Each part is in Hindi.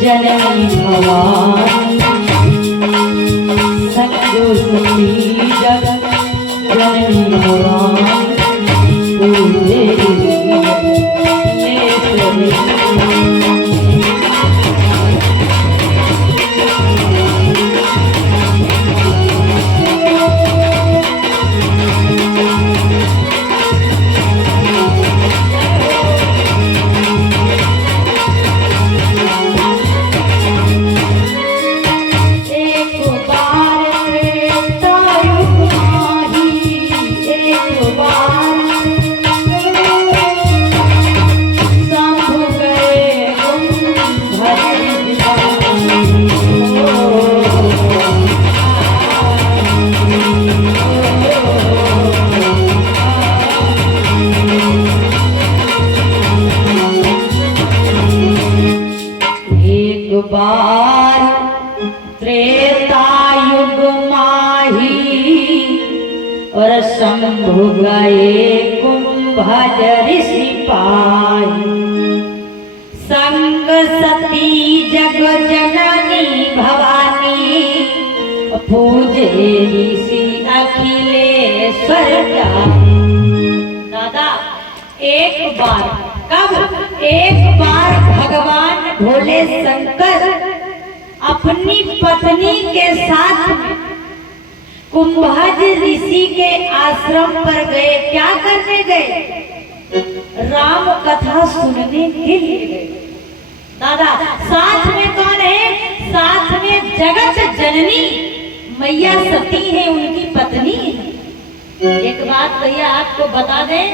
जननी भवानी सत्यो सती जगत जननी भवानी पूरे बार त्रेता युग माही और शंभु गए कुंभज ऋषि पाही संग सती जग जननी भवानी पूजे ऋषि अखिलेश्वर दादा। एक बार कब एक बार भगवान भोले शंकर अपनी पत्नी के साथ कुंभज ऋषि के आश्रम पर गए। क्या करने गए? राम कथा सुनने के लिए गए। दादा साथ में कौन है? साथ में जगत जननी मैया सती है, उनकी पत्नी है। एक बात भैया आपको बता दें,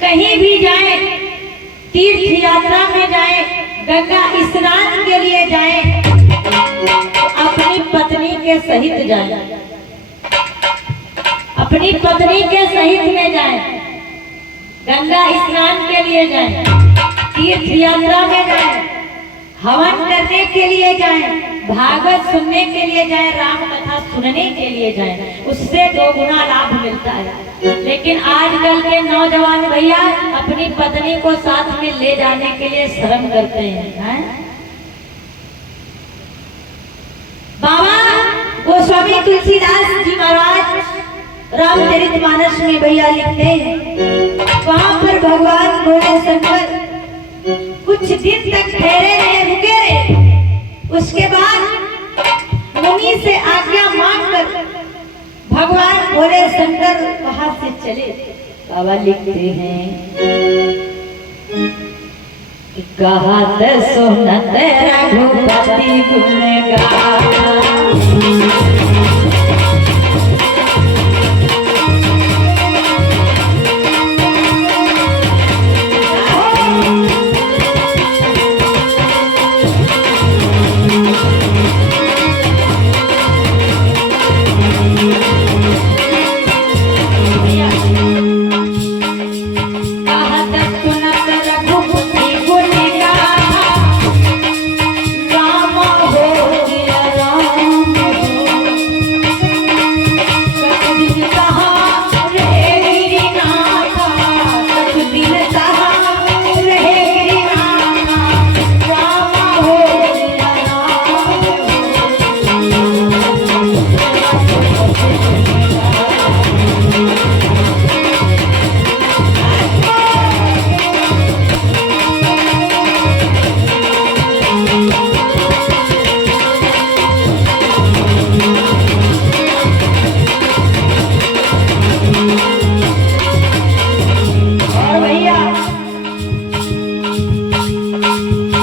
कहीं भी जाए, तीर्थ यात्रा में जाए, गंगा स्नान के लिए जाए, अपनी पत्नी के सहित जाए, अपनी पत्नी के सहित में जाए, गंगा स्नान के लिए जाए, तीर्थ यात्रा में जाए, हवन करने के लिए जाए, भागवत सुनने के लिए जाए, राम कथा सुनने के लिए जाए, उससे 2 गुना लाभ मिलता है। लेकिन आजकल के नौजवान भैया अपनी पत्नी को साथ में ले जाने के लिए शर्म करते हैं। बाबा गोस्वामी तुलसीदास जी महाराज रामचरितमानस में भैया लिखते हैं, वहां पर भगवान भोले शंकर कुछ दिन तक ठहरे रहे, रुके रहे। उसके बाद मुनि से आज्ञा मांगकर भगवान भोले शंकर वहां से चले। बाबा लिखते हैं, कहत सुनत रघुपति गुण गाथा,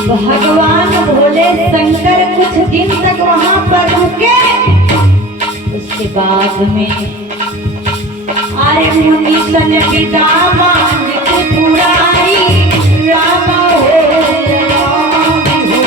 भगवान भोले शंकर कुछ दिन तक वहां पर रुके। उसके बाद में आरे मुनि सन पिता मान के पुराई, राम हो राम हो,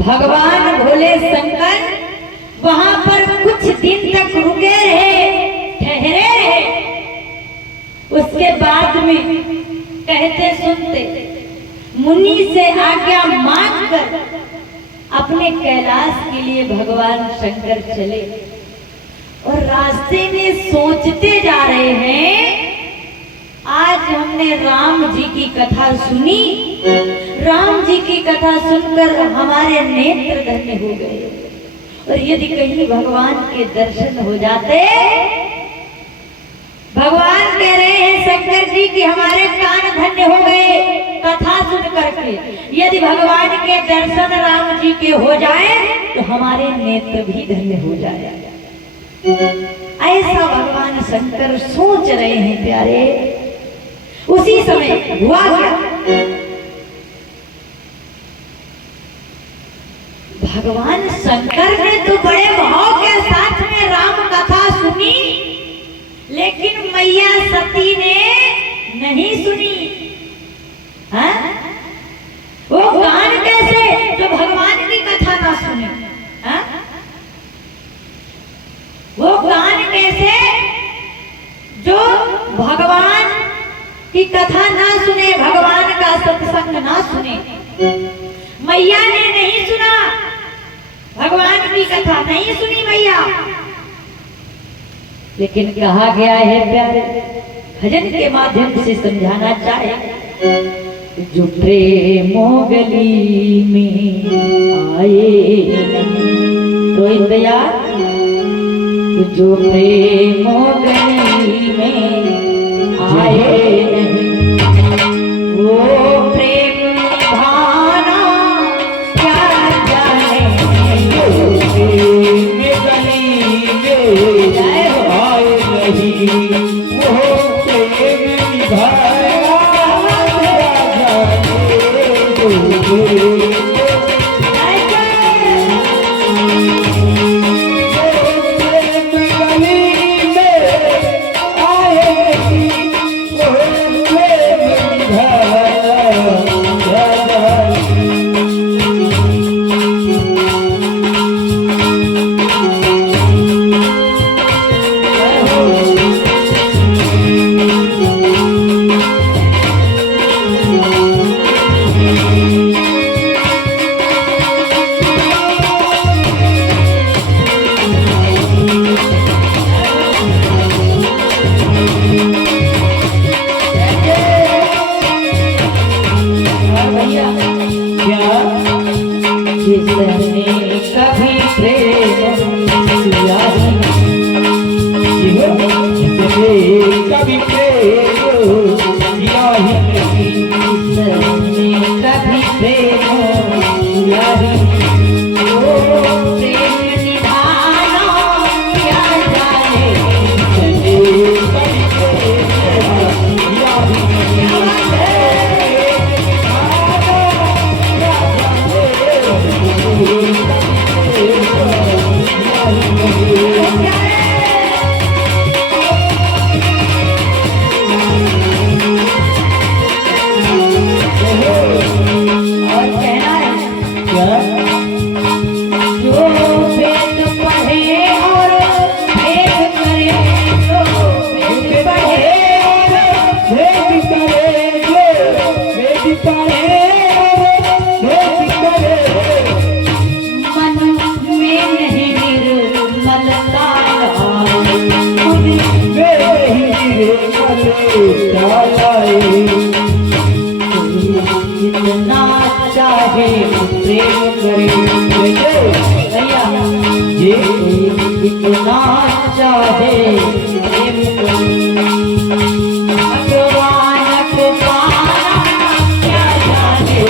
भगवान भोले शंकर वहां पर कुछ दिन तक रुके रहे, ठहरे रहे। उसके बाद में कहते सुनते मुनि से आज्ञा मांगकर अपने कैलाश के लिए भगवान शंकर चले। और रास्ते में सोचते जा रहे हैं, आज हमने राम जी की कथा सुनी, राम जी की कथा सुनकर हमारे नेत्र धन्य हो गए। और यदि कहीं भगवान के दर्शन हो जाते, भगवान कह रहे हैं शंकर जी कि हमारे कान धन्य हो गए कथा सुन करके। यदि भगवान के दर्शन राम जी के हो जाए तो हमारे नेत्र भी धन्य हो जाए। ऐसा भगवान शंकर सोच रहे हैं प्यारे। उसी समय हुआ क्या, भगवान शंकर ने तो बड़े भाव के साथ में राम कथा सुनी, लेकिन मैया सती ने नहीं सुनी। हाँ? वो कान कैसे जो भगवान की कथा ना सुने? हाँ? वो कान कैसे जो भगवान की कथा ना सुने, भगवान का सत्संग ना सुने? मैया ने नहीं सुना, भगवान की कथा नहीं सुनी मैया। लेकिन कहा गया है प्यारे, भजन के माध्यम से समझाना चाहे, जो प्रेमो गली में आए तो इंतजार, जो प्रेमो गली में आए नहीं, वो प्रेम निभाना क्या जाने। गली में आए नहीं, वो प्रेम निभाना इतना चाहे प्रेम करे भैया, ये इतना चाहे प्रेम करे, भगवान को पाना क्या जाने।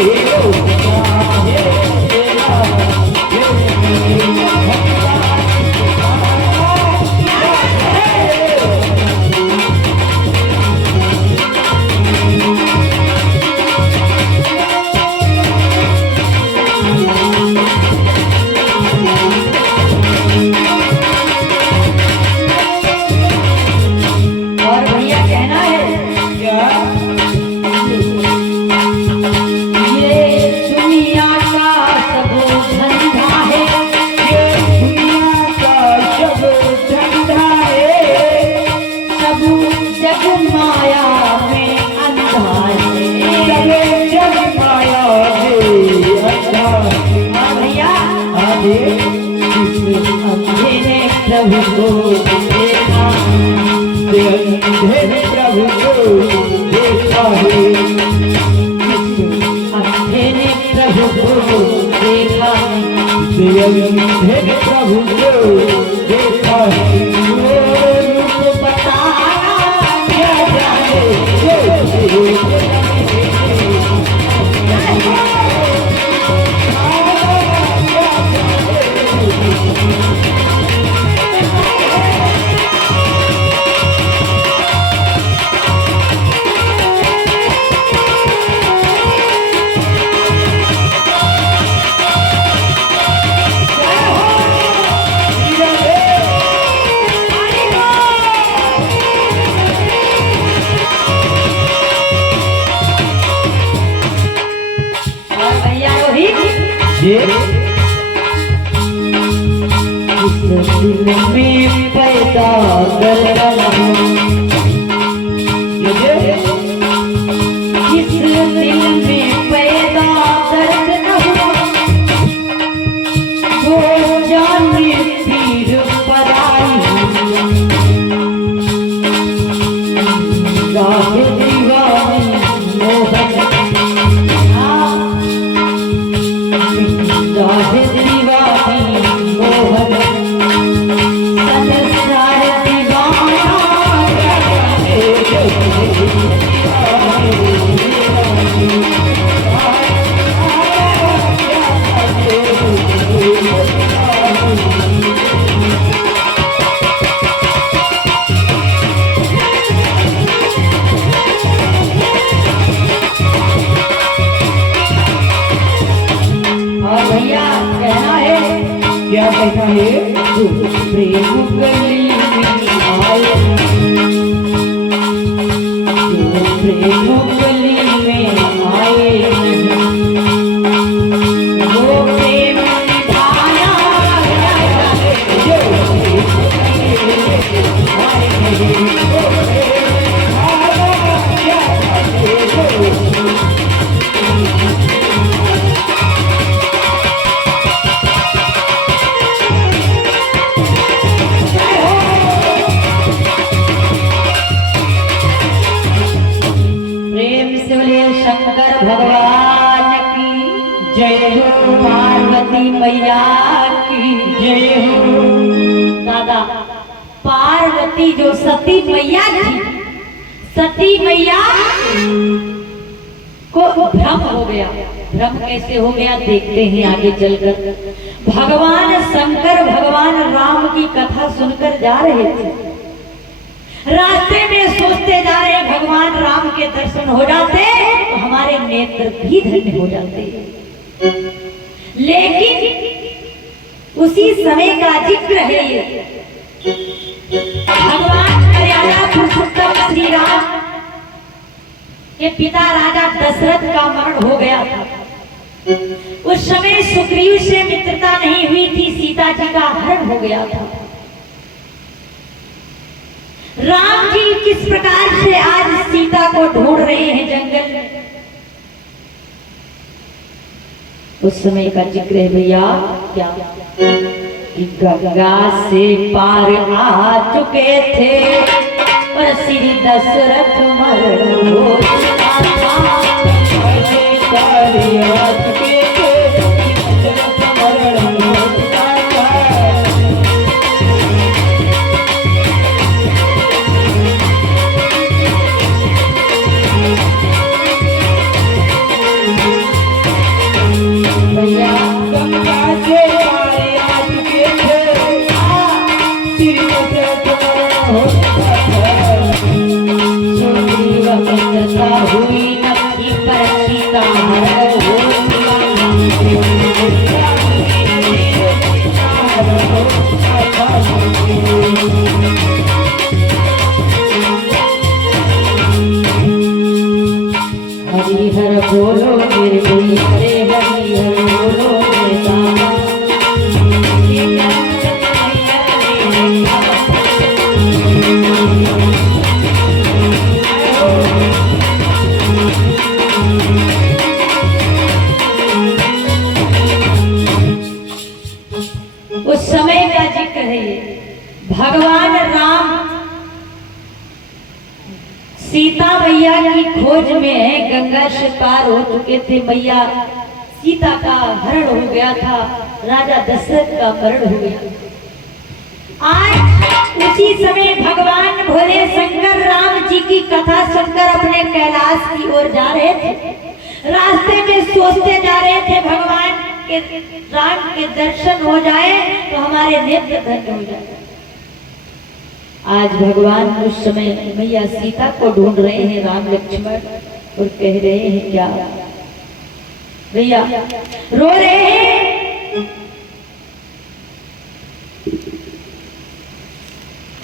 अंधे प्रभु को देखा है, अंधे ने प्रभु को देखा, अंधे प्रभु को देखा है। वो रूप बताना क्या जाने, ये इस दिल में पैदा करना, इस दिल में पैदा दर्द न हुआ, वो जाने पीर पराई, राह दीवानी मोहन, राह दीवानी मोहन, संसार दीवाना क्या कहना है? प्रेम गली में आए, जो प्रेम गली में आए वो प्रेम निभाया, शंकर भगवान की जय हो, पार्वती मैया की जय हो। दादा, पार्वती जो सती मैया थी, सती मैया को भ्रम हो गया। भ्रम कैसे हो गया देखते हैं आगे चलकर। भगवान शंकर भगवान राम की कथा सुनकर जा रहे थे, रास्ते में सोचते जा रहे भगवान राम के दर्शन हो जाते तो हमारे नेत्र भी धन्य हो जाते। लेकिन उसी समय का जिक्र है ये, भगवान मर्यादा पुरुषोत्तम श्री राम के पिता राजा दशरथ का मरण हो गया था। उस समय सुग्रीव से मित्रता नहीं हुई थी, सीता जी का हरण हो गया था। राम जी किस प्रकार से आज सीता को ढूंढ रहे हैं जंगल में, उस समय का जिक्र है भैया। क्या कि गंगा से पार आ चुके थे और श्री दशरथ मरण हो चुका था। हुई नक्की पर सीता हरण हो हरिहर बोलो मेरे कोई हरे हरिहर बोलो मेरे दादा। उस समय का जिक्र है, भगवान राम की खोज में है, गंगा से पार हो चुके थे। मैया सीता का हरण हो गया था, राजा दशरथ का मरण हो गया। आज उसी समय भगवान भोले शंकर राम जी की कथा सुनकर अपने कैलाश की ओर जा रहे थे। रास्ते में सोचते जा रहे थे भगवान के राम के दर्शन हो जाए तो हमारे नेत्र धन्य हो जाए। आज भगवान उस समय मैया सीता को ढूंढ रहे हैं, राम लक्ष्मण, और कह रहे हैं क्या भैया, रो रहे हैं।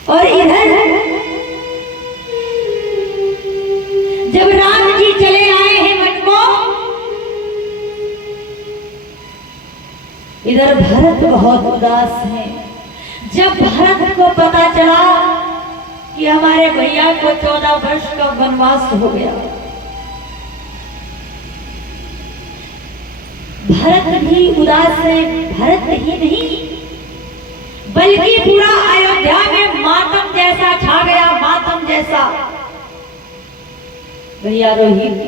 और इधर जब राम जी चले आए हैं वन को, इधर भरत बहुत उदास है। जब भरत को पता चला कि हमारे भैया को 14 वर्ष का वनवास हो गया, भरत भी उदास है। भरत ही नहीं बल्कि पूरा अयोध्या में मातम जैसा छा गया, मातम जैसा। भैया रोहित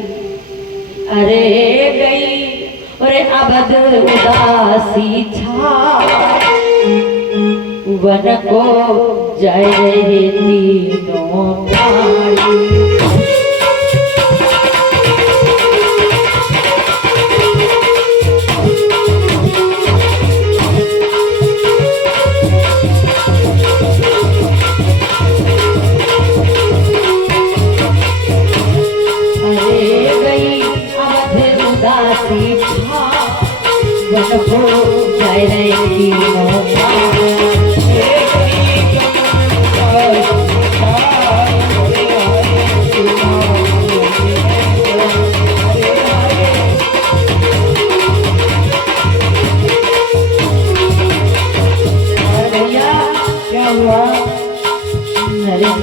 अरे गई अरे अबद उदासी छा वन को जय तीनों प्राणी।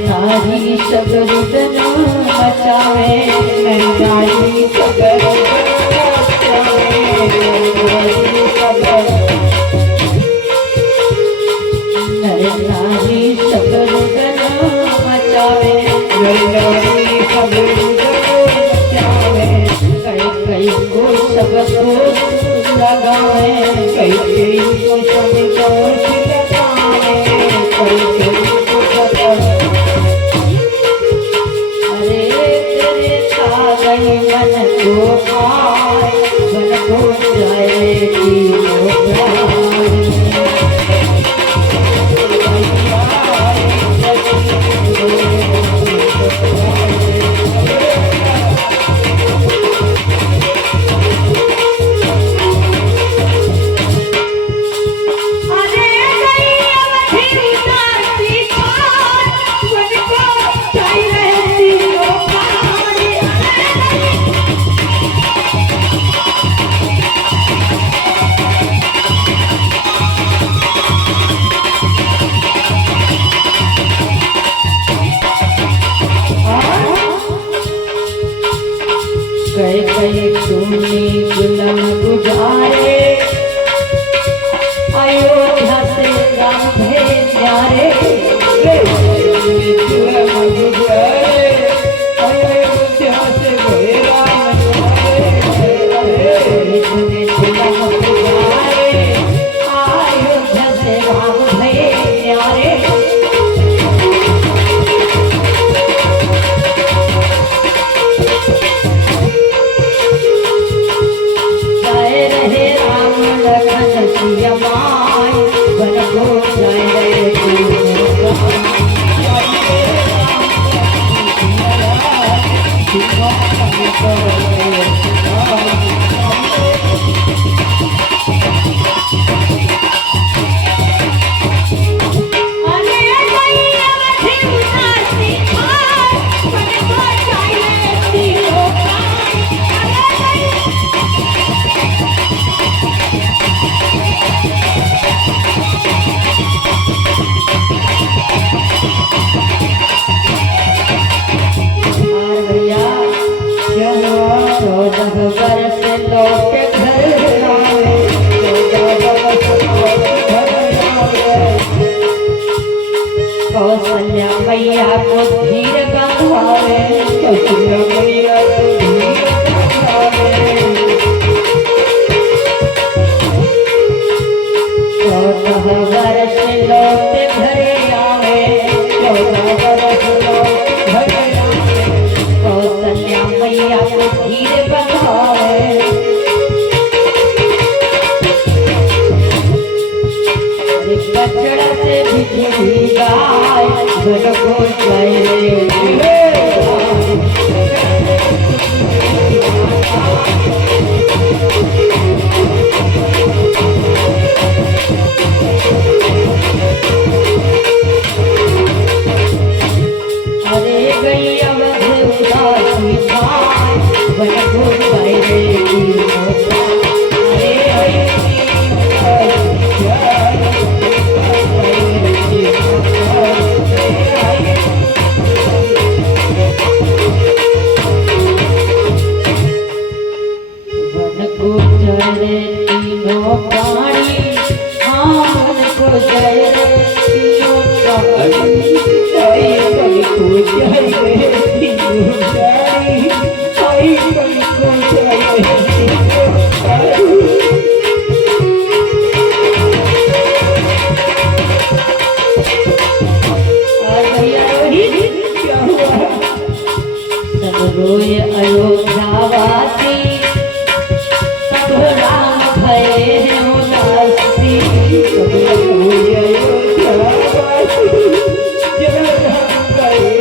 नारी सबरुदन मचावे, नारी सबरुदन नारी सबरुदन मचावे, नारी सबरुदन मचावे। कई को सबको लगावे, कई को सबको लगावे, कई मन को आए मन को जाए तीनों प्राणी। तुमने गुलाम गुजारे, अयोध्या से राम भेजारे, गुलाम गुजारे, अयोध्या से राम गुजारे, गुलाम गुजारे, अयोध्या से राम भेजारे। भैया क्या हुआ? अरे गई अवध उदासी भाई बन को गए की मोटा अरे वन को जय तीनों प्राणी हाँ वन को जय तीनों प्राणी रोय अयोध्यावासी सब राम भये उदासी सब रोय अयोध्यावासी जब राम गए।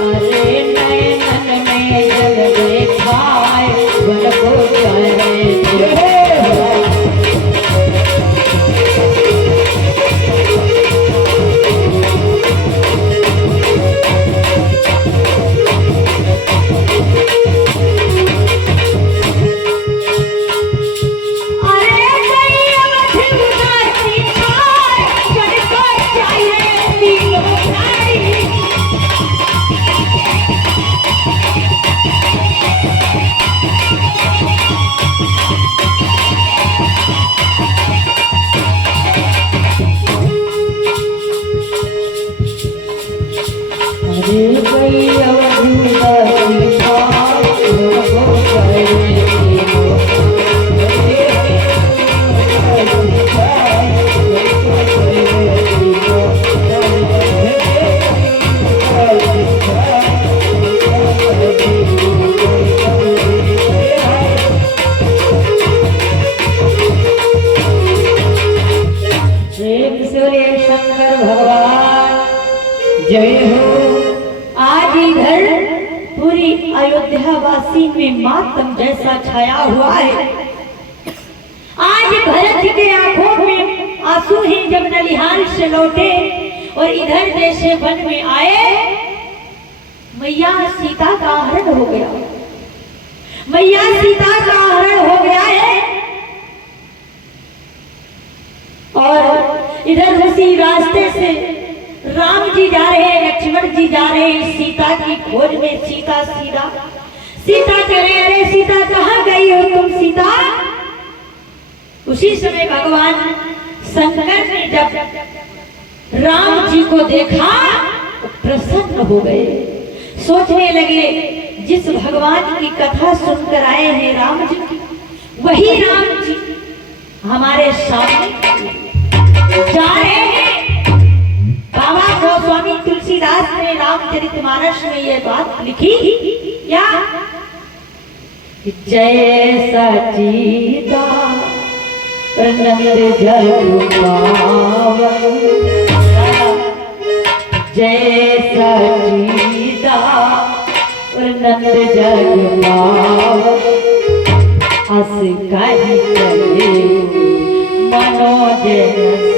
अरे नयन में जल देखाए वन को करे शंकर भगवान जय हो। आज इधर पूरी अयोध्या वासी में मातम जैसा छाया हुआ है। आज भरत के आंखों में आंसू ही जब नलिहाल से लौटे और इधर जैसे वन में आए, मैया सीता का हरण हो गया। मैया सीता का हरण हो गया है और इधर उसी रास्ते से राम जी जा रहे हैं, लक्ष्मण जी जा रहे हैं सीता की खोज में। सीता कह रहे, अरे सीता कहाँ गई हो तुम सीता? उसी समय भगवान शंकर ने जब राम जी को देखा तो प्रसन्न हो गए। सोचने लगे जिस भगवान की कथा सुनकर आए हैं राम जी की, वही राम जी हमारे सामने जा रहे हैं। बाबा गोस्वामी तुलसीदास ने रामचरितमानस में ये बात लिखी क्या? जय सचिदा नंद जग पावन, जय सचिदा नंद जग पावन, अस कही चले मनोजन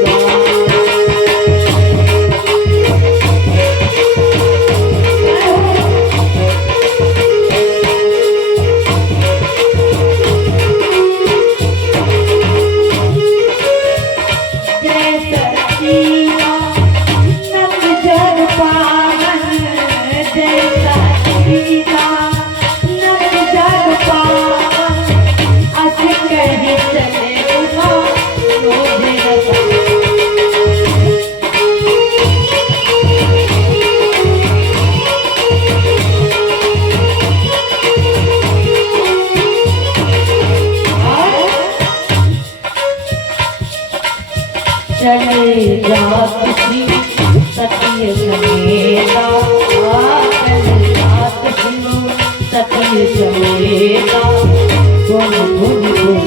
चले रात सी सत्य समेता, चले रात सी सत्य समेता, गुण गुण गुण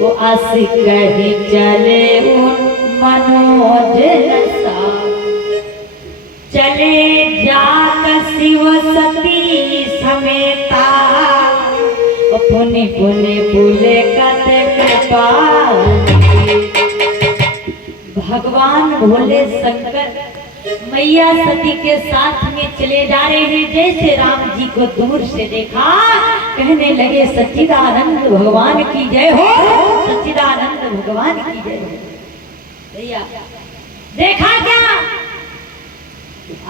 वो आशिक कहीं चले उन मनोज नशा, चले जात शिव सती समेता, पुनि पुनि पुले कते कृपा। भगवान भोले शंकर मैया सती के साथ में चले जा रहे हैं। जैसे राम जी को दूर से देखा, कहने लगे सच्चिदानंद भगवान की जय हो, सच्चिदानंद भगवान की जय हो। भैया देखा क्या,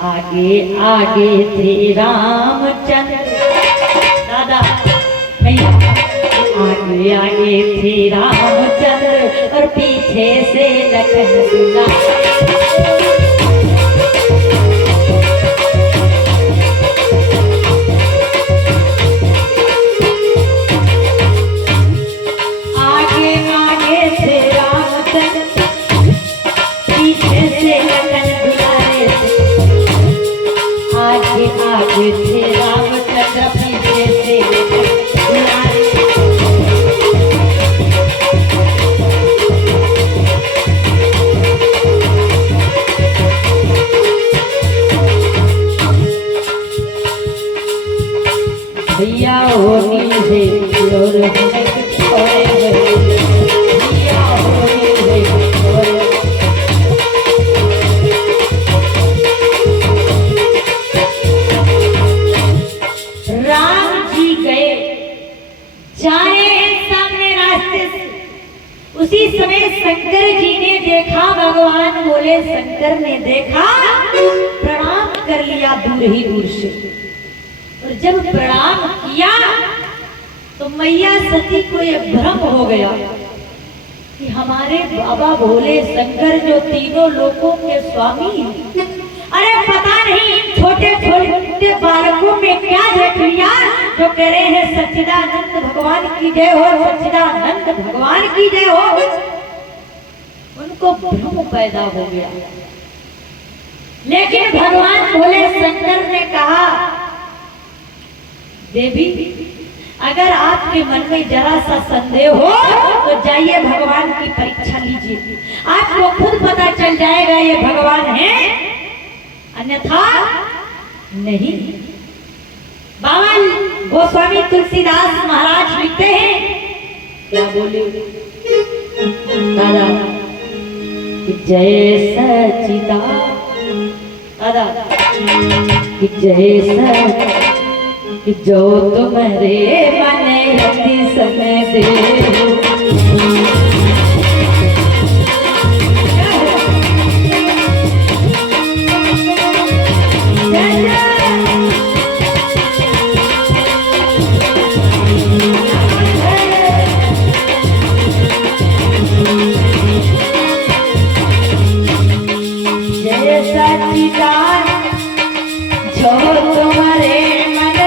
आगे आगे थे रामचंद्र, दादा भैया आगे आगे थे रामचंद्र और पीछे से लखन सीता। आगे आगे थे रामचंद्र, पीछे से लखन दुलारे, आगे आगे थे रामचंद्र, पीछे से लखन दुलारे। भैया होनी है और भैया होनी है। राम जी गए, जा रहे हैं सामने रास्ते से, उसी समय शंकर जी ने देखा, भगवान बोले शंकर ने देखा, प्रणाम कर लिया दूर ही दूर से। और जब प्रणाम किया तो मैया सती को यह भ्रम हो गया कि हमारे बाबा भोले शंकर जो तीनों लोकों के स्वामी हैं, अरे पता नहीं छोटे छोटे बालकों में क्या देख लिया जो कह रहे हैं सच्चिदानंद भगवान की जय हो, सच्चिदानंद भगवान की जय हो। उनको भ्रम पैदा हो गया। लेकिन भगवान भोले शंकर ने कहा, देवी अगर आपके मन में जरा सा संदेह हो तो जाइए भगवान की परीक्षा लीजिए, आपको खुद पता चल जाएगा ये भगवान है, अन्यथा नहीं। बाबा गोस्वामी तुलसीदास महाराज लिखते हैं, क्या बोले दादा, जय सच्चिदानंद, दादा जय सच्चिदानंद, जो तुम्हारे मन रति समय दे। जय सच्चिदानंद जो तुम्हारे मन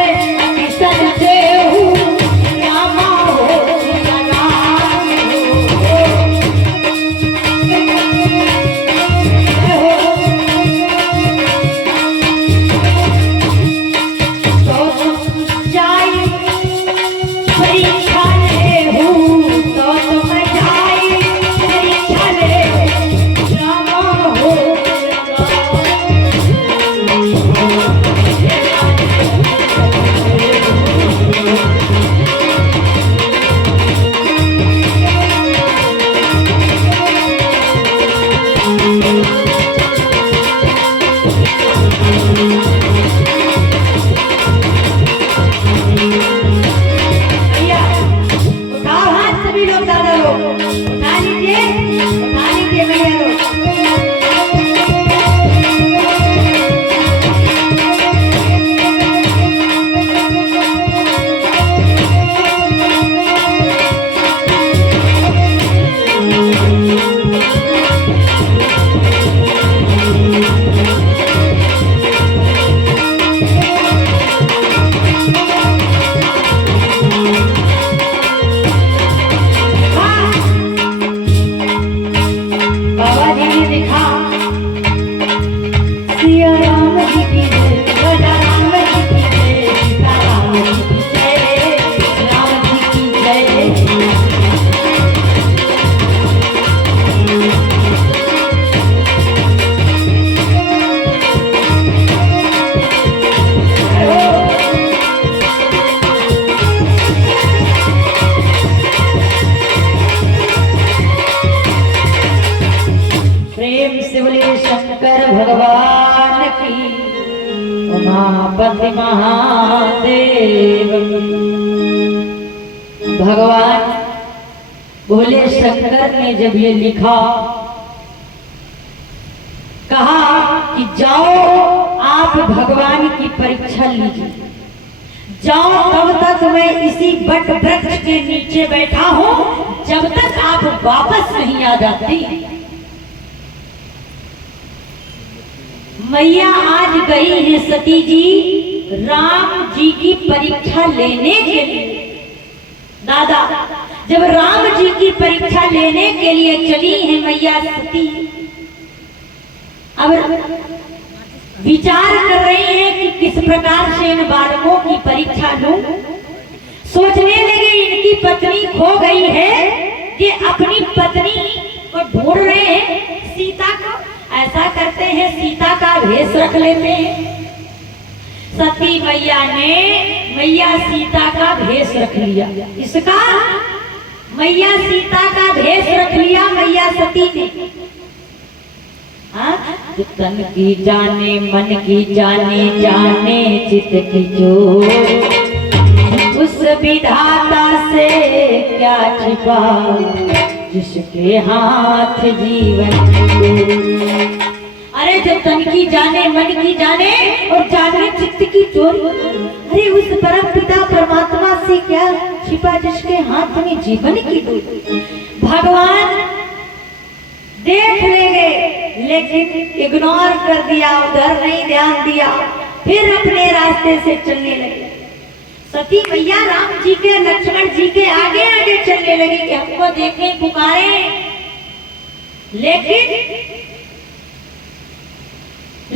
उमापति महादेव। भगवान भोले शंकर ने जब ये लिखा, कहा कि जाओ आप भगवान की परीक्षा लीजिए, जाओ तब तक मैं इसी बट वृक्ष के नीचे बैठा हूं, जब तक आप वापस नहीं आ जाती। मैया आज गई है सती जी राम जी की परीक्षा लेने के लिए। दादा, जब राम जी की परीक्षा लेने के लिए चली है मैया सती, अब विचार कर रही है कि किस प्रकार से इन बालकों की परीक्षा लूं। सोचने लगे इनकी पत्नी खो गई है, कि अपनी पत्नी को ढूंढ रहे हैं, सीता को। ऐसा करते हैं सीता का भेष रख लेते हैं। सती मैया ने मैया सीता का भेष रख लिया। इसका मैया सीता का भेष रख लिया मैया सती ने। तन की जाने मन की जाने, जाने चित की जोर, उस विधाता से क्या छिपा जिसके हाथ जीवन। अरे जब तन की जाने मन की जाने और जाने चित्त की चोरी, अरे उस परम पिता परमात्मा से क्या छिपा जिसके हाथ में जीवन की डोरी। भगवान देख लेंगे लेकिन इग्नोर कर दिया, उधर नहीं ध्यान दिया, फिर अपने रास्ते से चलने लगे। सती मैया राम जी के लक्ष्मण जी के आगे आगे चलने लगी कि हमको देखें पुकारे, लेकिन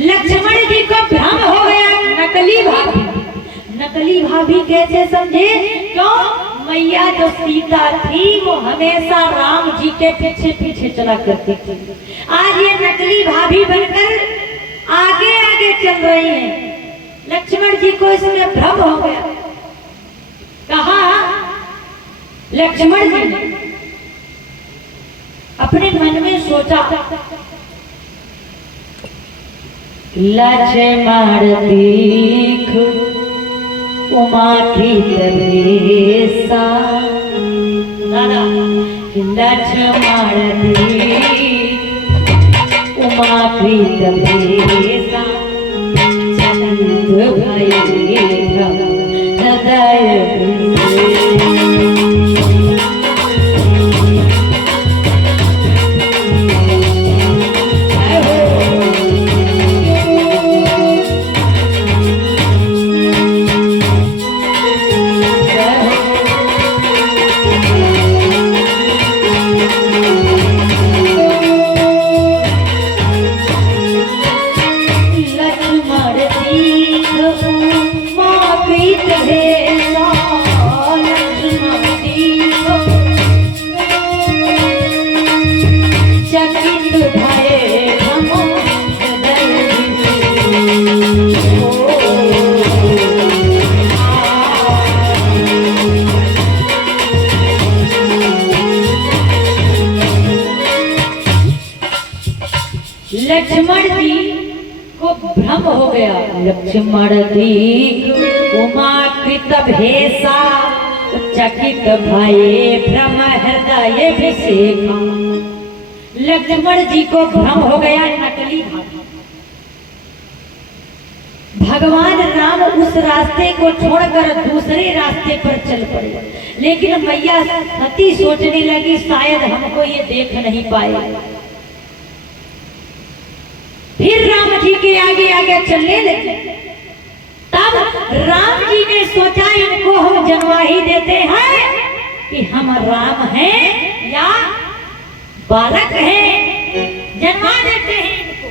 लक्ष्मण जी को भ्रम हो गया। नकली भाभी, नकली भाभी कैसे समझे? क्यों? मैया जो सीता थी वो हमेशा राम जी के पीछे पीछे चला करती थी। आज ये नकली भाभी बनकर आगे आगे चल रही है। लक्ष्मण जी को इसमें भ्रम हो गया। कहा लक्ष्मण जी ने अपने मन में सोचा, लक्ष्मण देख उमा की भेषा। दादा, लक्ष्मण देख उमा की भेषा, चंद्र भय हृदय। लक्ष्मण जी को भ्रम हो गया। लक्ष्मण दीख उमा कृत भेषा, चकित भये भ्रम हृदय विषेका। लक्ष्मण जी को भ्रम हो गया नकली भाभी। भगवान राम उस रास्ते को छोड़कर दूसरे रास्ते पर चल पड़े, लेकिन मैया सती सोचने लगी शायद हमको ये देख नहीं पाए। फिर राम जी के आगे आगे चलने लगे। तब राम जी ने सोचा इनको हम जनवा ही देते हैं कि हम राम हैं या बालक हैं, जनवा देते हैं इनको।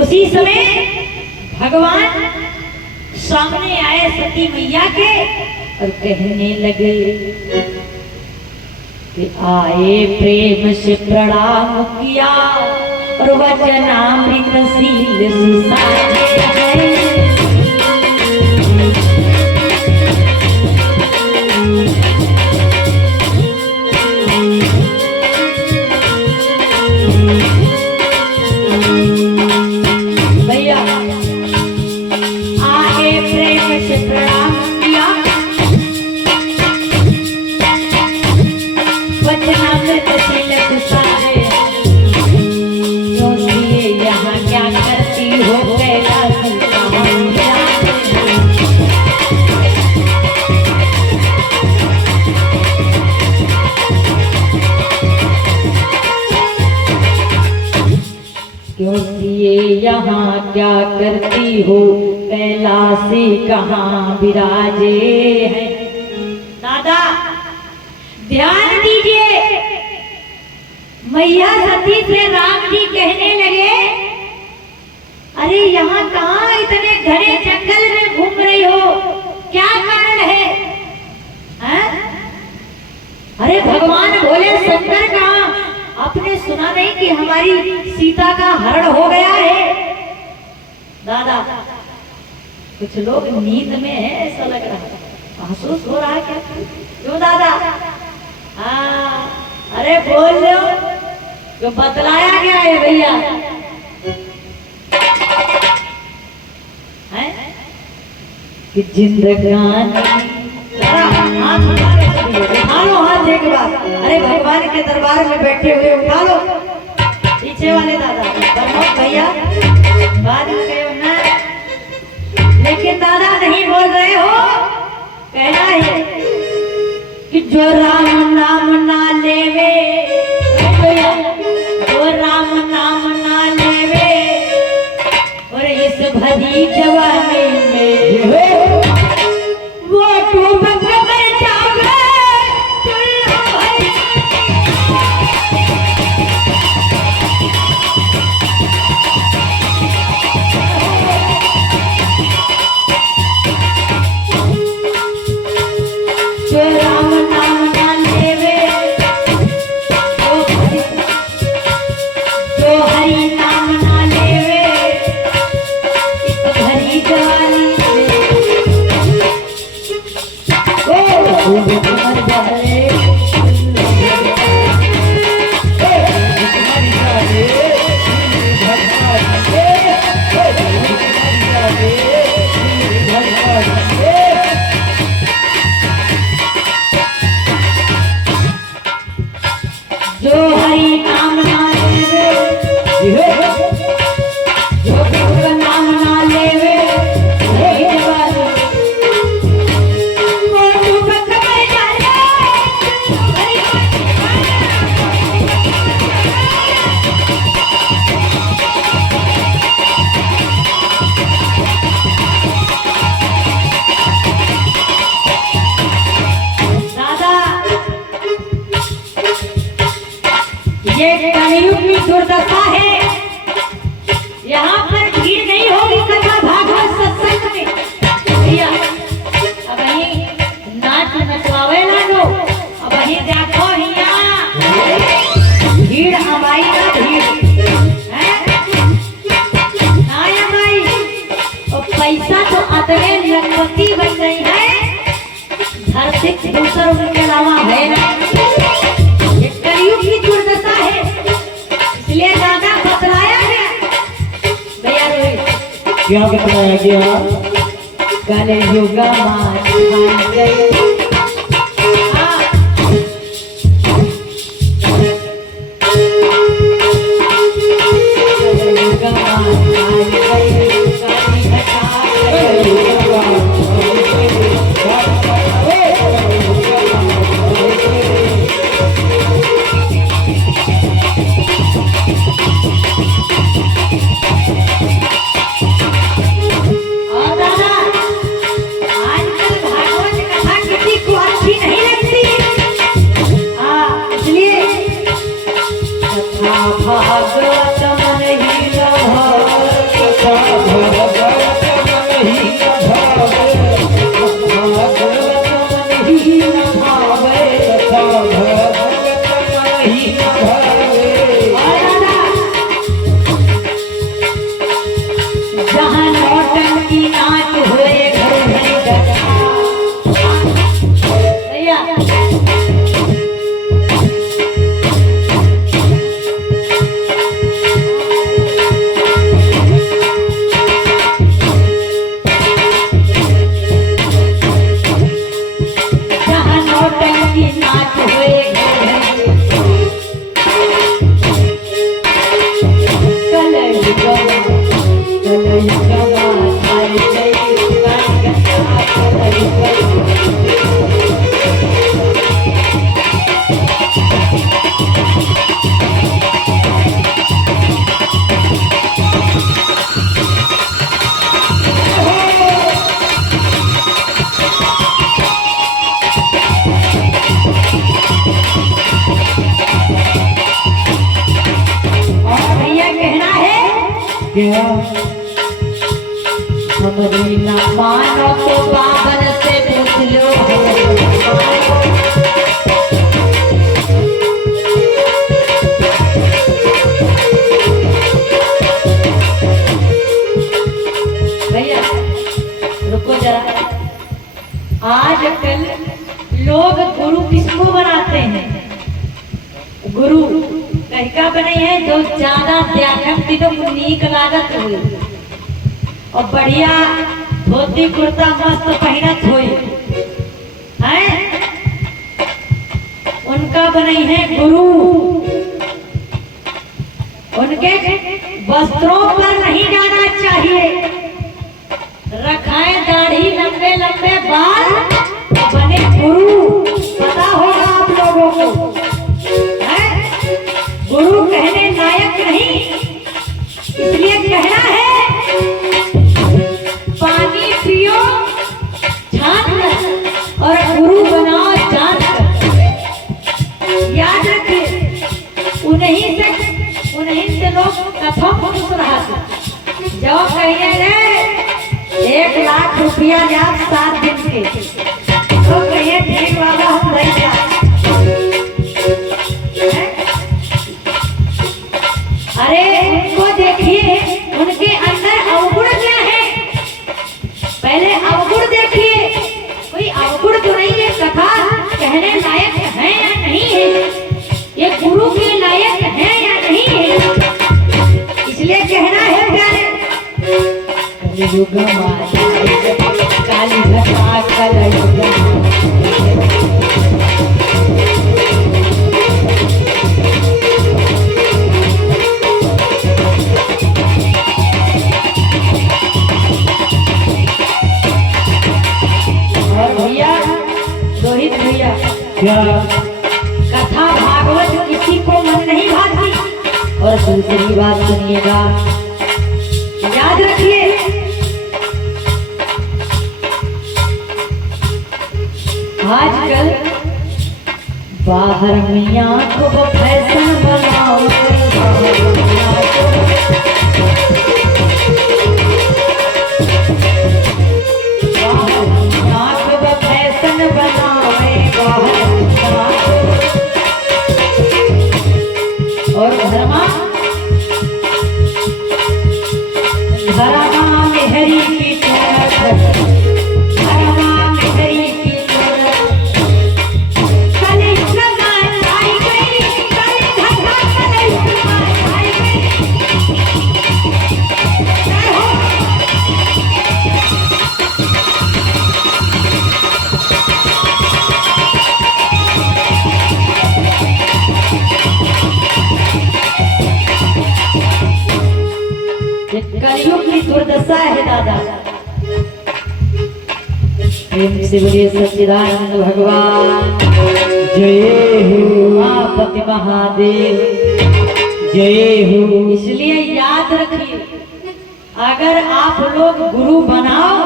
उसी समय भगवान सामने आए सती मैया के और कहने लगे कि आए प्रेम से प्रणाम किया और वचनामृत शील सुसाजे हैं। भैया ये यहाँ क्या करती हो, कैलाशी कहाँ विराजे हैं। दादा ध्यान दीजिए, मैया सती से राम जी कहने लगे, अरे यहाँ कहाँ इतने घने जंगल में घूम रही हो, क्या कारण है? अरे भगवान भोले शंकर कहाँ? आपने सुना नहीं कि हमारी सीता का हरण हो गया है? दादा कुछ लोग नींद में है, ऐसा लग रहा है, महसूस हो रहा है क्या? क्यों दादा? अरे बोल लो, जो बतलाया गया है भैया है कि जिंदगानी। उठा लो हाथ एक बार, अरे भगवान के दरबार में बैठे हुए उठा लो। पीछे वाले दादा प्रमोद भैया बात गए ना, लेकिन दादा नहीं बोल रहे हो। कहना है कि जो राम नाम ना लेवे, जो राम नाम ना लेवे, और इस भरी जवानी में वो डूब मर जावे। जो राम नाम ना लेवे, जो हरि नाम ना लेवे, इस भरी जवानी मर जाए। जो हरि नाम ना लेवे, जो प्रभु नाम ना लेवे, ये कलयुग की दुर्दशा है। यहाँ पर भीड़ नहीं होगी कथा भागवत सत्संग में भैया। अब वही नाच नचवावे लागो, अब वही देखो यहाँ भीड़ हमारी ना भीड़ है ना हमारी। और पैसा तो अतरे लखपति बन गई है, धरती दूसरों के अलावा है ना। कलयुग की दुर्दशा है, इसलिए दादा बतलाया गया भैया। क्या बतलाया गया? कलयुग मान गए। क्या? हमारी ना मानो तो बाबन से पूछ लो। भैया रुको जरा, आजकल लोग गुरु किसको बनाते हैं? गुरु कहिका बने हैं जो ज्यादा देखत तीनों को नीक लागत हुई और बढ़िया धोती कुर्ता मस्त पहनत हुई हैं, उनका बने हैं गुरु। उनके वस्त्रों पर नहीं जाना चाहिए, रखाएं दाढ़ी लंबे लंबे बाल, बने गुरु। पता होगा आप लोगों को, गुरु कहने लायक नहीं, इसलिए कहना है पानी पियो छान कर और गुरु बनाओ जान कर। याद रखिए, उन्हीं से लोग कथम खुश रहा था। जो कहिए रे 1 लाख रुपया याद 7 दिन के, तो कहिए ठीक बाबा हम नहीं जाते। अरे उनको देखिए, उनके अंदर अवगुण क्या है, पहले अवगुण देखिए। कोई अवगुण तो नहीं है, कथा कहने लायक है या नहीं है, ये गुरु के लायक है या नहीं है, इसलिए कहना है प्यारे। कलियुग माया काली घटा कलयुग। रोहित भैया क्या? कथा भागवत किसी को मन नहीं भाती। और दूसरी बात सुनिएगा, याद रखिए, आजकल बाहर मियाँ को वो फैशन बनाओ, और धर्मा धर्मा मेहरी की तरफ, धर्मा मेहरी की तरफ। कले जगत आई गई, कले धर्मा कले जगत आई गई। कलयुग की दुर्दशा है दादा। प्रेम से बोलिए सच्चिदानंद भगवान जय हो, उमापति महादेव जय हो। इसलिए याद रखिए, अगर आप लोग गुरु बनाओ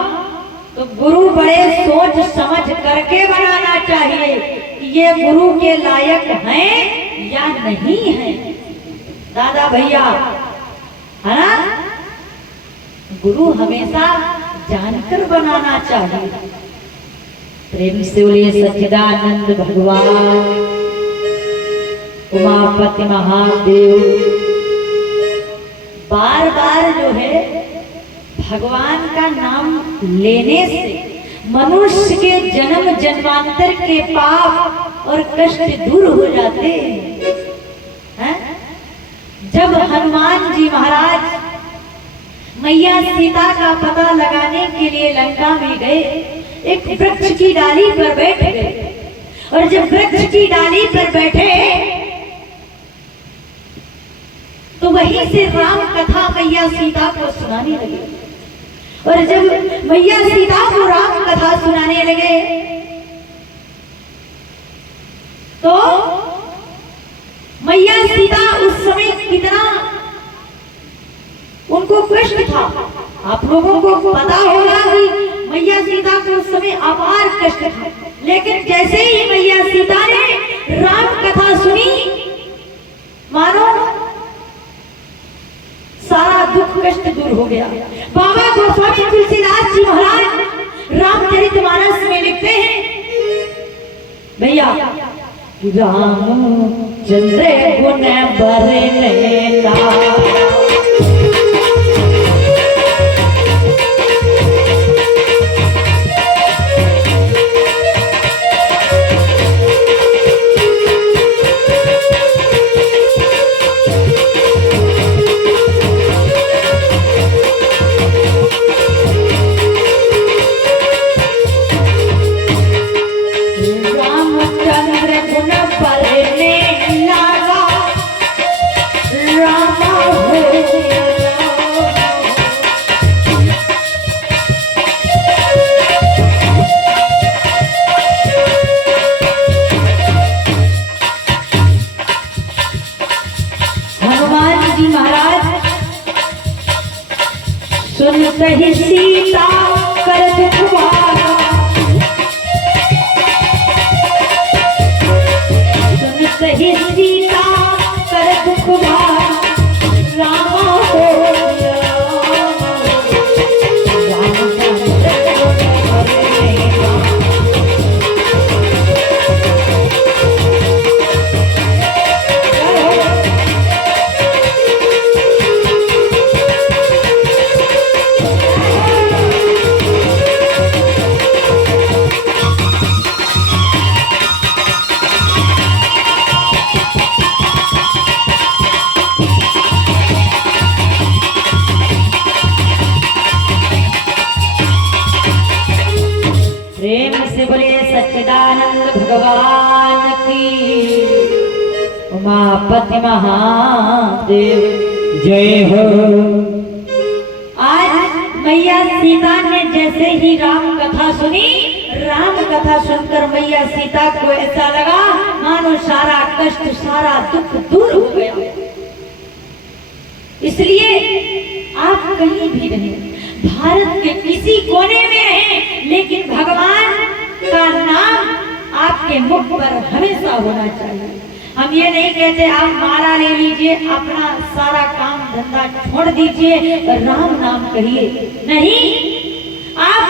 तो गुरु बड़े सोच समझ करके बनाना चाहिए कि ये गुरु के लायक हैं या नहीं है। दादा भैया है ना, गुरु हमेशा जानकर बनाना चाहिए। प्रेम से बोलिए सच्चिदानंद भगवान उमापति महादेव। बार बार जो है भगवान का नाम लेने से मनुष्य के जन्म जन्मांतर के पाप और कष्ट दूर हो जाते हैं। जब हनुमान जी महाराज मैया सीता का पता लगाने के लिए लंका में गए, एक वृक्ष की डाली पर बैठ गए, और जब वृक्ष की डाली पर बैठे तो वहीं से राम कथा मैया सीता को सुनाने लगे। और जब मैया सीता को राम कथा सुनाने लगे तो मैया सीता उस समय कितना उनको कष्ट था। आप लोगों को पता होगा कि मैया सीता को उस समय अपार कष्ट था, लेकिन जैसे ही मैया सीता ने राम कथा सुनी, मानो सारा दुख कष्ट गया। बाबा गोस्वामी तुलसीदास जी महाराज रामचरितमानस में लिखते हैं भैया, रामचंद्र गुण बरनेला सही सीता कर दुखवारा, सुन सही सीता कर दुखवारा, रामा हो प्रेम से बोले सच्चिदानंद भगवान की, उमापति महादेव जय हो। आज मैया सीता ने जैसे ही राम कथा सुनी, राम कथा सुनकर मैया सीता को ऐसा लगा मानो सारा कष्ट सारा दुख दूर हो गया। इसलिए आप कहीं भी रहें, भारत के किसी कोने में रहें, लेकिन भगवान का नाम आपके मुख पर हमेशा होना चाहिए। हम ये नहीं कहते आप माला ले लीजिए, अपना सारा काम धंधा छोड़ दीजिए, राम नाम कहिए, नहीं, आप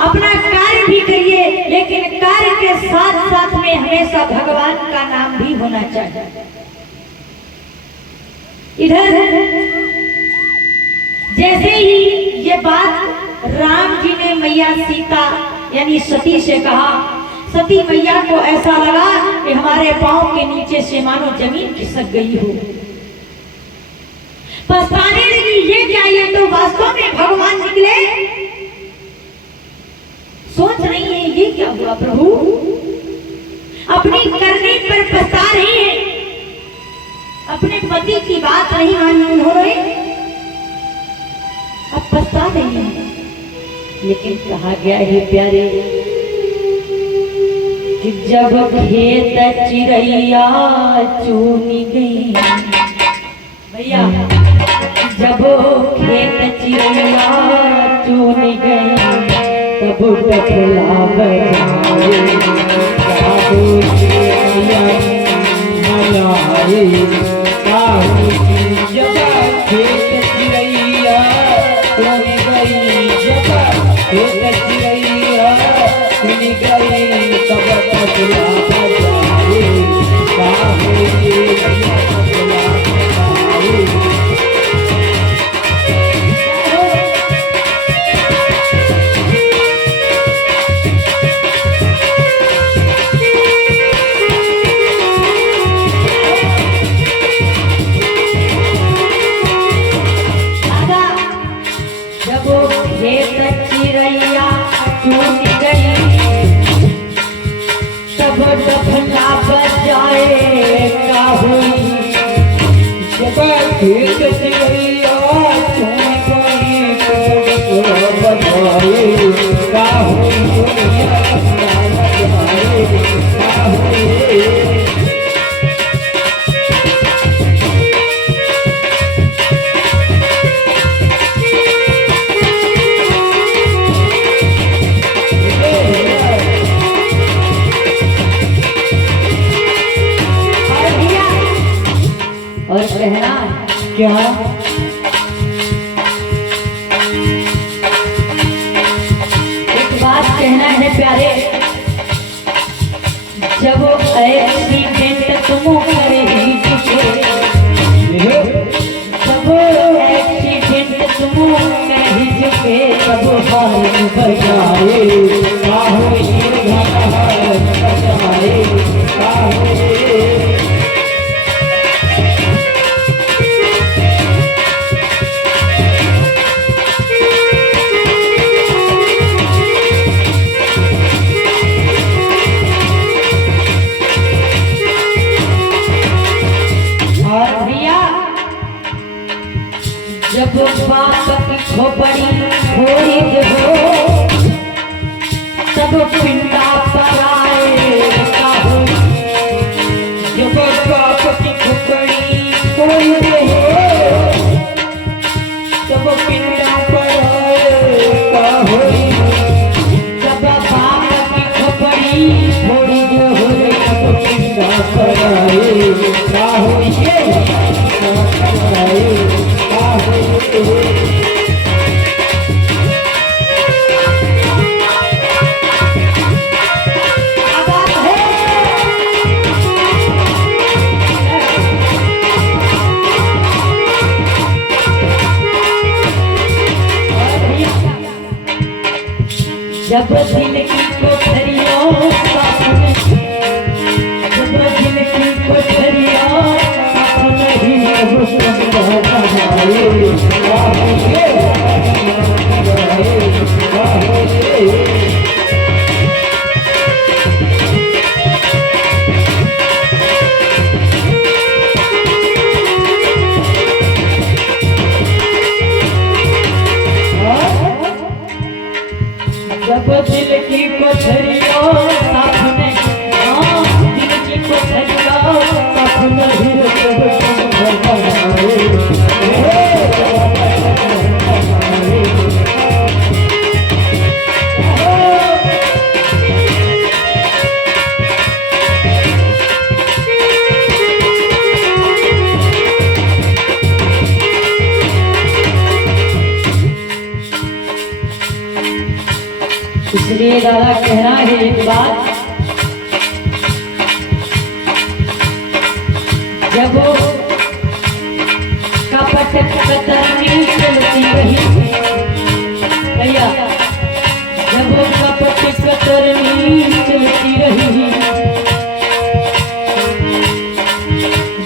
अपना कार्य भी करिए, लेकिन कार्य के साथ साथ में हमेशा भगवान का नाम भी होना चाहिए। इधर जैसे ही ये बात राम जी ने मैया सीता यानी सती से कहा, सती मैया को ऐसा लगा कि हमारे पांव के नीचे से मानो जमीन खिसक गई हो, पछताने लगी, ये क्या, ये तो वास्तव में भगवान निकले। सोच रही है ये क्या हुआ प्रभु, अपनी करनी पर पछता रही है, अपने पति की बात नहीं मानी उन्होंने, अब पछता रही है। लेकिन कहा गया है प्यारे कि जब खेत चिड़ैया चुनी गई, भैया जब खेत चिड़ैया चुनी गई, तब डफला बजाए काबू चिड़ैया मनाए, काबू जब खेत चिड़ैया चुनी गई, जब खेत चिड़ैया चुनी गई, तब डफला बजाए काबू चिड़ैया डफला बजाए। खेत चिड़ैया चुनी गई, तब डफला बजाए काबू चिड़ैया डफला बजाए, काबू और कहना क्या एक्सीडेंट तुम करे ही चुके, जब एक्सीडेंट तुम करे ही चुके, तब हाथ बजाए काहो ये हाथ बजाए काहो ये। जब बाप की खोपड़ी खोई हो, तब पिंडा पर आए काहो, जब बाप की खोपड़ी खोई हो, तब पिंडा पर आए काहो, जब बाप की खोपड़ी खोई हो, तब पिंडा पर आए काहो ये जब दिल की कोठरियों सपने, जब दिल की कोठरियों सपने ही जब दिल की कोठरियों सपने, दिल की कोठरियों सपने ही इसलिए दादा कहना है एक बात, जब वो कपट कतरनी चलती रही भैया, जब वो कपट कतरनी चलती रही,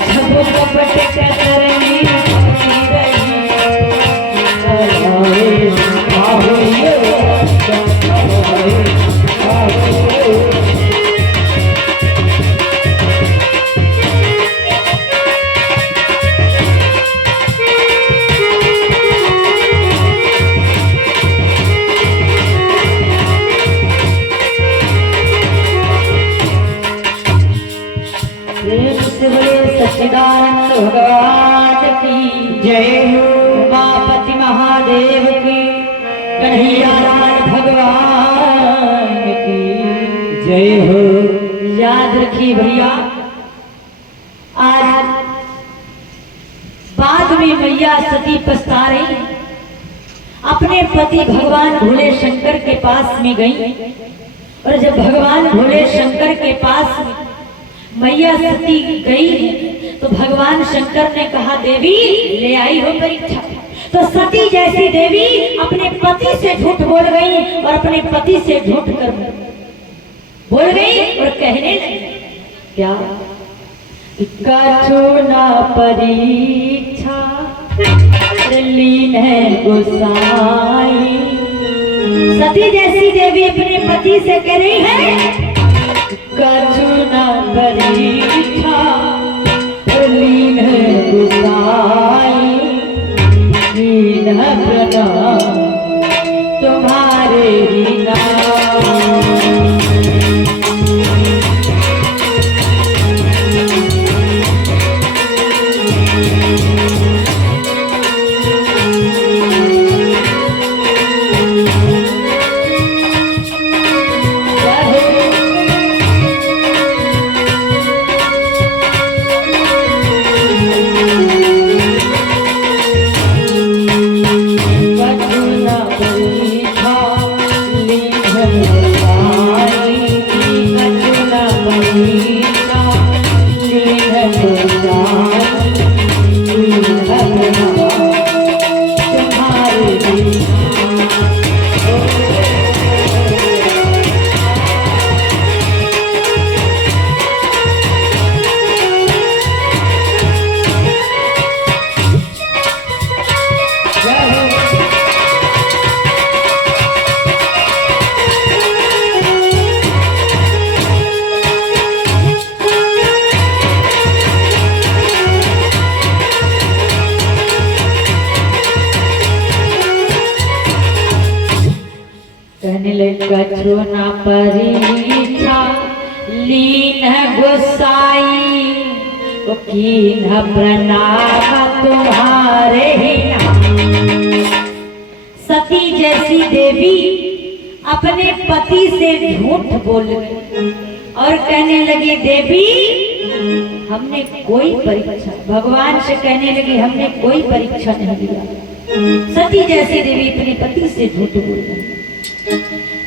जब वो कपट कतरनी चलती रही, सच्चिदानंद भगवान की जय हो, उमापति महादेव की, कन्हैया लाल भगवान की जय हो। याद रखिए भैया, आज बाद में मैया सती पछता रही, अपने पति भगवान भोले शंकर के पास में गई, और जब भगवान भोले शंकर के पास मैया सती गई तो भगवान शंकर ने कहा देवी ले आई हो परीक्षा। तो सती जैसी देवी अपने पति से झूठ बोल गई, और अपने पति से झूठ कर बोल गई और कहने लगी क्या, कछु ना परीक्षा लीन है गोसाई। सती जैसी देवी अपने पति से कह रही है कछु ना परीक्षा लीन है गोसाई, लीन प्रणाम तुम्हारे ही नाम। कछु न परीक्षा लीन गोसाई कीन प्रणाम तुम्हारे ही नाम। सती जैसी देवी अपने पति से झूठ बोल गई और कहने लगी देवी हमने कोई परीक्षा, भगवान से कहने लगी हमने कोई परीक्षा नहीं दिया। सती जैसी देवी अपने पति से झूठ बोल गई।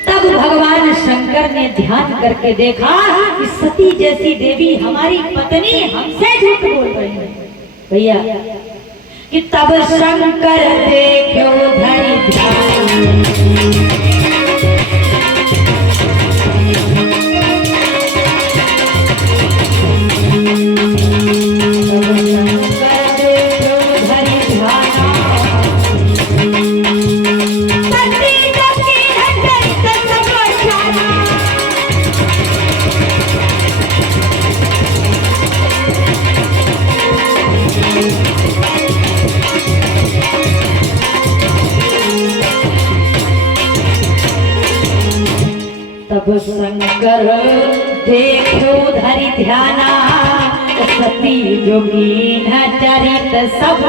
तब भगवान शंकर ने ध्यान करके देखा कि सती जैसी देवी हमारी पत्नी हमसे झूठ बोल रही है भैया। कि तब शंकर देखो धरि ध्यान तब शंकर देखो धरि ध्याना सती जोगीन चरित सब।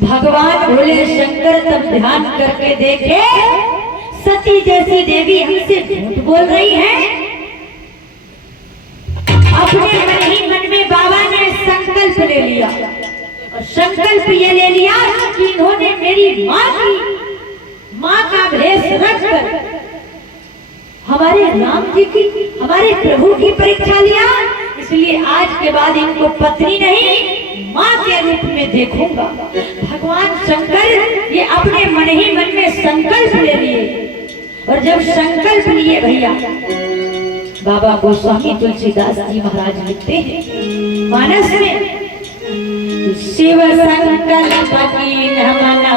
भगवान भोले शंकर तब ध्यान करके देखे सती जैसी देवी हमसे झूठ बोल रही है। अपने मन ही मन में बाबा ने संकल्प ले लिया और संकल्प ये ले लिया कि इन्होंने मेरी माँ का भेष रखकर हमारे राम जी की, हमारे प्रभु की परीक्षा लिया, इसलिए आज के बाद इनको पत्नी नहीं माँ के रूप में देखूंगा। भगवान शंकर ये अपने मन ही मन में संकल्प ले लिए और जब संकल्प लिए भैया बाबा गोस्वामी तुलसीदास जी महाराज लिखते हैं मानस में शिव संकल्प कीन मन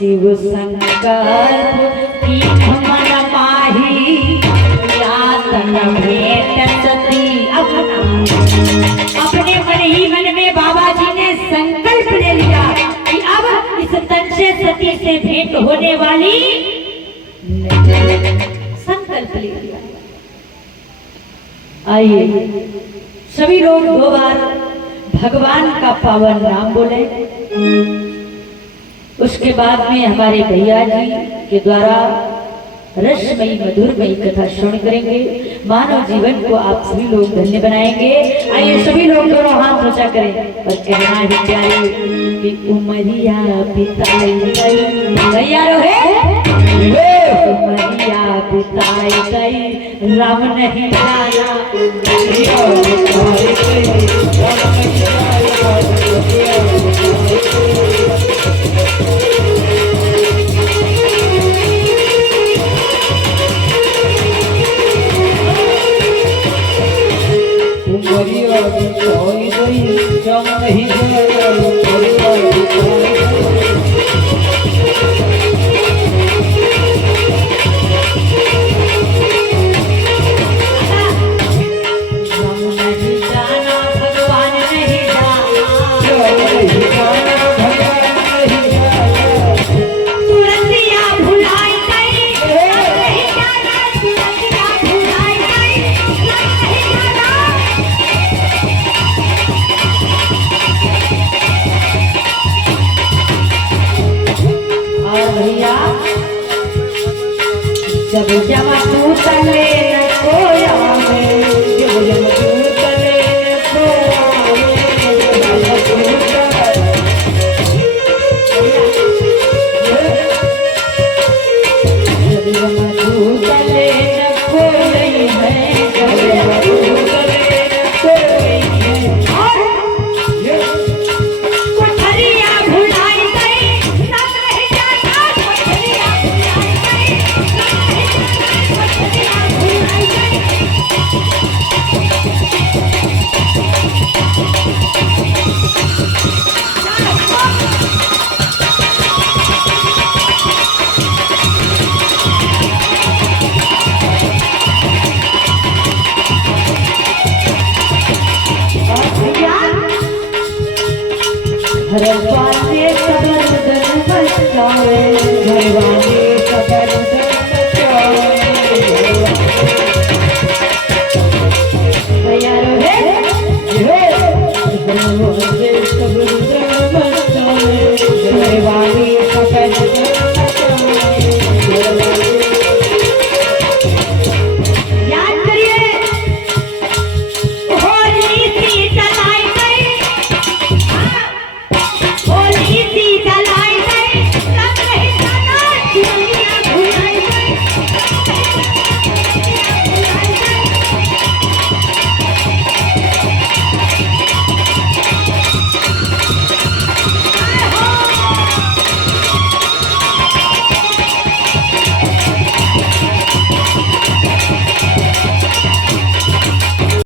शिव संकल्प की मन माही यातन भेट सती अपने मन ही मन में बाबा जी ने संकल्प ले लिया कि अब इस तन से सती से भेंट होने वाली संकल्प ले लिया। आइए सभी लोग 2 बार भगवान का पावन नाम बोले। उसके बाद में हमारे भैया जी के द्वारा रसमयी मधुरमयी कथा श्रवण करेंगे। मानव जीवन को आप सभी लोग धन्य बनाएंगे। आइए सभी लोग दोनों हाथ ऊंचा करें और कहना ही चाहिए कि उमरिया बिताई गई भैया उमरिया बिताई गई राम नहीं आया। उमरिया बिताई गई राम नहीं आया। उमरिया बिताई धर्म पाल